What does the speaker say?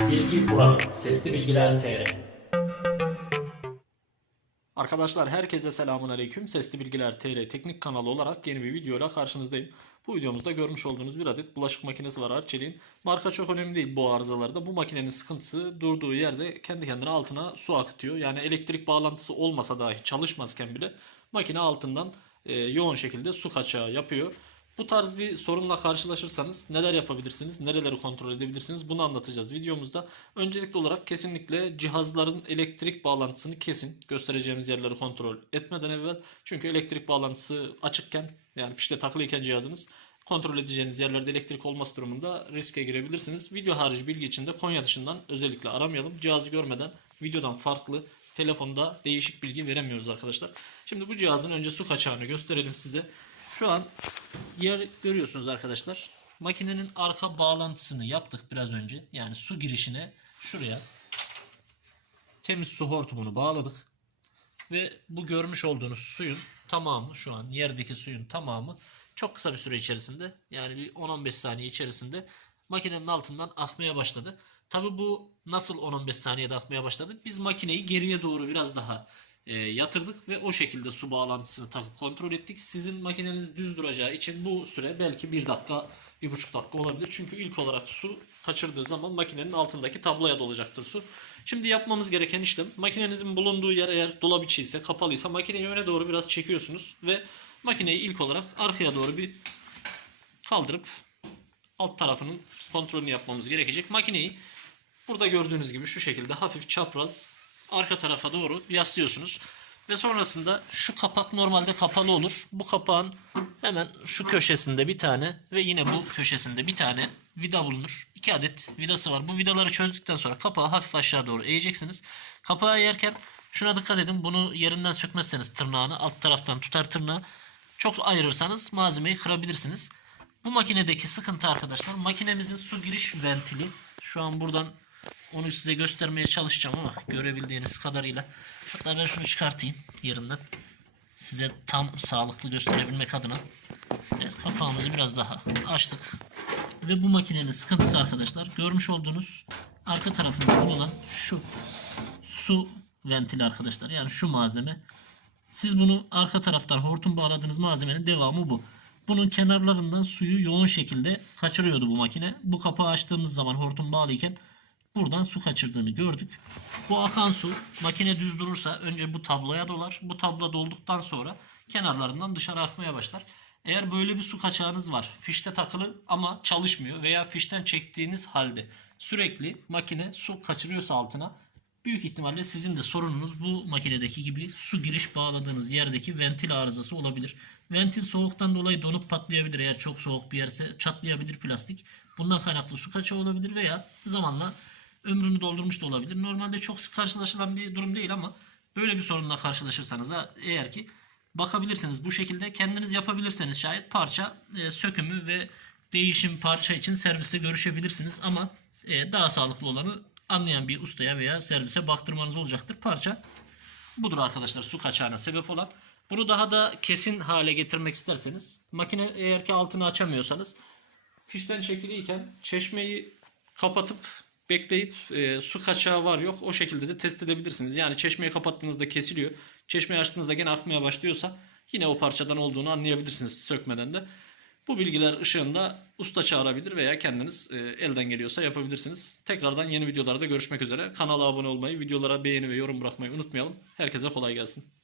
Bilgi Buranın Sesli Bilgiler TR Arkadaşlar herkese selamun aleyküm. Sesli Bilgiler TR teknik kanalı olarak yeni bir videoyla karşınızdayım. Bu videomuzda görmüş olduğunuz bir adet bulaşık makinesi var Arçelik'in. Marka çok önemli değil bu arızalarda. Bu makinenin sıkıntısı durduğu yerde kendi kendine altına su akıtıyor. Yani elektrik bağlantısı olmasa dahi çalışmazken bile makine altından e, yoğun şekilde su kaçağı yapıyor. Bu tarz bir sorunla karşılaşırsanız neler yapabilirsiniz, nereleri kontrol edebilirsiniz bunu anlatacağız videomuzda. Öncelikli olarak kesinlikle cihazların elektrik bağlantısını kesin. Göstereceğimiz yerleri kontrol etmeden evvel. Çünkü elektrik bağlantısı açıkken yani fişte takılıyken cihazınız kontrol edeceğiniz yerlerde elektrik olması durumunda riske girebilirsiniz. Video harici bilgi için de Konya dışından özellikle aramayalım. Cihazı görmeden videodan farklı telefonda değişik bilgi veremiyoruz arkadaşlar. Şimdi bu cihazın önce su kaçağını gösterelim size. Şu an yer görüyorsunuz arkadaşlar. Makinenin arka bağlantısını yaptık biraz önce. Yani su girişine şuraya temiz su hortumunu bağladık. Ve bu görmüş olduğunuz suyun tamamı şu an yerdeki suyun tamamı çok kısa bir süre içerisinde yani bir 10-15 saniye içerisinde makinenin altından akmaya başladı. Tabi bu nasıl 10-15 saniyede akmaya başladı? Biz makineyi geriye doğru biraz daha e, yatırdık ve o şekilde su bağlantısını takıp kontrol ettik. Sizin makineniz düz duracağı için bu süre belki 1 dakika, 1,5 dakika olabilir. Çünkü ilk olarak su kaçırdığı zaman makinenin altındaki tabloya dolacaktır su. Şimdi yapmamız gereken işlem makinenizin bulunduğu yer eğer dolap içi kapalıysa makineyi öne doğru biraz çekiyorsunuz ve makineyi ilk olarak arkaya doğru bir kaldırıp alt tarafının kontrolünü yapmamız gerekecek. Makineyi burada gördüğünüz gibi şu şekilde hafif çapraz arka tarafa doğru yaslıyorsunuz. Ve sonrasında şu kapak normalde kapalı olur. Bu kapağın hemen şu köşesinde bir tane ve yine bu köşesinde bir tane vida bulunur. İki adet vidası var. Bu vidaları çözdükten sonra kapağı hafif aşağı doğru eğeceksiniz. Kapağı yerken şuna dikkat edin. Bunu yerinden sökmezseniz tırnağını alt taraftan tutar tırnağı. Çok ayırırsanız malzemeyi kırabilirsiniz. Bu makinedeki sıkıntı arkadaşlar makinemizin su giriş ventili. Şu an buradan onu size göstermeye çalışacağım ama görebildiğiniz kadarıyla. Hatta ben şunu çıkartayım yerinden. Size tam sağlıklı gösterebilmek adına. Evet kapağımızı biraz daha açtık. Ve bu makinenin sıkıntısı arkadaşlar görmüş olduğunuz arka tarafında bulunan şu su ventili arkadaşlar. Yani şu malzeme. Siz bunu arka taraftan hortum bağladığınız malzemenin devamı bu. Bunun kenarlarından suyu yoğun şekilde kaçırıyordu bu makine. Bu kapağı açtığımız zaman hortum bağlıyken buradan su kaçırdığını gördük. Bu akan su makine düz durursa önce bu tabloya dolar. Bu tablo dolduktan sonra kenarlarından dışarı akmaya başlar. Eğer böyle bir su kaçağınız var, fişte takılı ama çalışmıyor veya fişten çektiğiniz halde sürekli makine su kaçırıyorsa altına büyük ihtimalle sizin de sorununuz bu makinedeki gibi su giriş bağladığınız yerdeki ventil arızası olabilir. Ventil soğuktan dolayı donup patlayabilir. Eğer çok soğuk bir yerse çatlayabilir plastik. Bundan kaynaklı su kaçağı olabilir veya zamanla ömrünü doldurmuş da olabilir. Normalde çok sık karşılaşılan bir durum değil ama böyle bir sorunla karşılaşırsanız eğer ki bakabilirsiniz bu şekilde kendiniz yapabilirseniz şayet parça e, sökümü ve değişim parça için serviste görüşebilirsiniz ama e, daha sağlıklı olanı anlayan bir ustaya veya servise baktırmanız olacaktır. Parça budur arkadaşlar su kaçağına sebep olan. Bunu daha da kesin hale getirmek isterseniz makine eğer ki altını açamıyorsanız fişten çekiliyken çeşmeyi kapatıp bekleyip e, su kaçağı var yok o şekilde de test edebilirsiniz. Yani çeşmeyi kapattığınızda kesiliyor. Çeşmeyi açtığınızda gene akmaya başlıyorsa yine o parçadan olduğunu anlayabilirsiniz sökmeden de. Bu bilgiler ışığında usta çağırabilir veya kendiniz e, elden geliyorsa yapabilirsiniz. Tekrardan yeni videolarda görüşmek üzere. Kanala abone olmayı, videolara beğeni ve yorum bırakmayı unutmayalım. Herkese kolay gelsin.